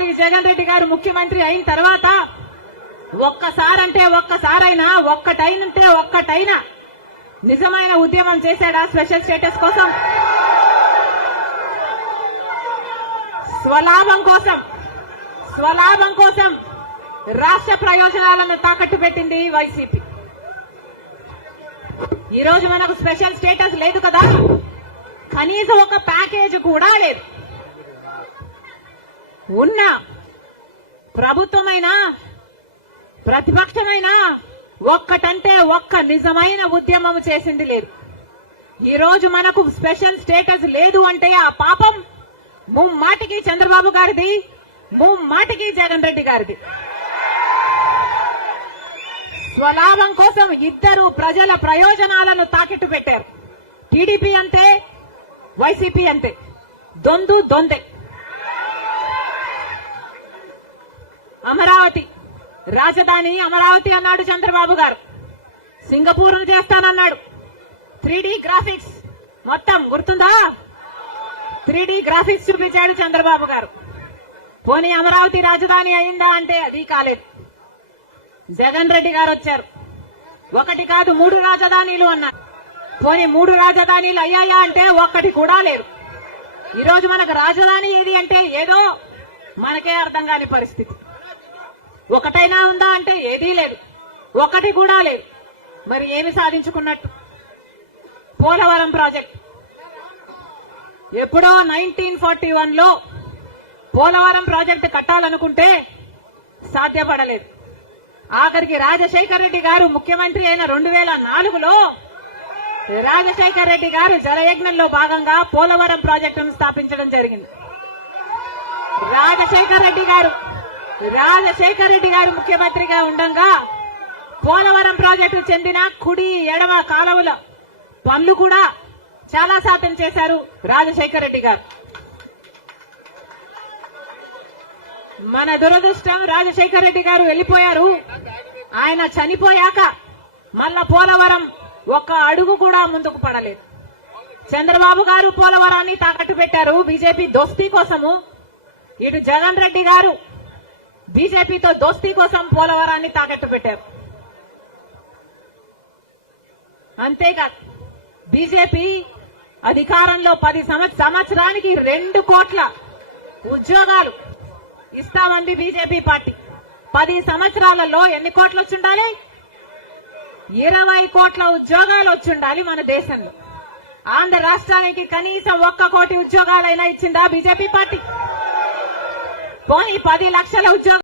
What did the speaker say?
ఒక్కసారి జగన్ రెడ్డి గారు ముఖ్యమంత్రి అయిన తర్వాత ఒక్కసారంటే ఒక్కసారైనా ఒక్కటైనంటే ఒక్కటైనా నిజమైన ఉద్యమం చేశాడా స్పెషల్ స్టేటస్ కోసం? స్వలాభం కోసం స్వలాభం కోసం రాష్ట్ర ప్రయోజనాలను తాకట్టు పెట్టింది వైసీపీ. ఈ రోజు మనకు స్పెషల్ స్టేటస్ లేదు కదా? కనీసం ఒక ప్యాకేజ్ కూడా లేదు. ఉన్న ప్రభుత్వమైనా ప్రతిపక్షమైనా ఒక్కటంటే ఒక్క నిజమైన ఉద్యమం చేసింది లేదు. ఈ రోజు మనకు స్పెషల్ స్టేటస్ లేదు అంటే ఆ పాపం ముమ్మాటికి చంద్రబాబు గారిది ముమ్మాటికి జగన్ రెడ్డి గారిది. స్వలాభం కోసం ఇద్దరు ప్రజల ప్రయోజనాలను తాకిట్టు పెట్టారు. టీడీపీ అంతే వైసీపీ అంతే దొందు దొందే. అమరావతి. రాజధాని అమరావతి అన్నాడు చంద్రబాబు గారు. సింగపూర్ చేస్తానన్నాడు. Three graphics. మొత్తం గుర్తుందా? త్రీ గ్రాఫిక్స్ చూపించాడు చంద్రబాబు గారు. పోనీ అమరావతి రాజధాని అయిందా అంటే అది కాలేదు. జగన్ రెడ్డి గారు వచ్చారు. ఒకటి కాదు మూడు రాజధానీలు అన్నారు. పోనీ మూడు రాజధానీలు అయ్యాయా అంటే ఒక్కటి కూడా లేదు. ఈరోజు మనకు రాజధాని ఏది అంటే ఏదో మనకే అర్థం కాని పరిస్థితి. ఒకటైనా ఉందా అంటే ఏదీ లేదు. ఒకటి కూడా లేదు. మరి ఏమి సాధించుకున్నట్టు? పోలవరం ప్రాజెక్ట్. ఎప్పుడో నైన్టీన్ ఫార్టీ వన్లో పోలవరం ప్రాజెక్టు కట్టాలనుకుంటే సాధ్యపడలేదు. ఆఖరికి రాజశేఖర రెడ్డి గారు ముఖ్యమంత్రి అయిన రెండు వేల నాలుగులో రాజశేఖర రెడ్డి గారు జలయజ్ఞంలో భాగంగా పోలవరం ప్రాజెక్టును స్థాపించడం జరిగింది. రాజశేఖర రెడ్డి గారు రాజశేఖర రెడ్డి గారు ముఖ్యమంత్రిగా ఉండగా పోలవరం ప్రాజెక్టు చెందిన కుడి ఎడమ కాలువల పనులు కూడా చాలా శాతం చేశారు రాజశేఖర రెడ్డి గారు. మన దురదృష్టం రాజశేఖర రెడ్డి గారు వెళ్ళిపోయారు. ఆయన చనిపోయాక మళ్ళా పోలవరం ఒక్క అడుగు కూడా ముందుకు పడలేదు. చంద్రబాబు గారు పోలవరాన్ని తాకట్టు పెట్టారు. బీజేపీ దోస్తీ కోసము. ఇటు జగన్ రెడ్డి గారు బీజేపీతో దోస్తీ కోసం పోలవరాన్ని తాకట్టు పెట్టారు అంతేకాదు బీజేపీ అధికారంలో పది సంవత్సరానికి రెండు కోట్ల ఉద్యోగాలు ఇస్తామంది బీజేపీ పార్టీ. పది సంవత్సరాలలో ఎన్ని కోట్లు వచ్చిండాలి? ఇరవై కోట్ల ఉద్యోగాలు వచ్చుండాలి మన దేశంలో. ఆంధ్ర రాష్ట్రానికి కనీసం ఒక్క కోటి ఉద్యోగాలైనా ఇచ్చిందా బీజేపీ పార్టీ? పోనీ పది లక్షల ఉద్యోగాలు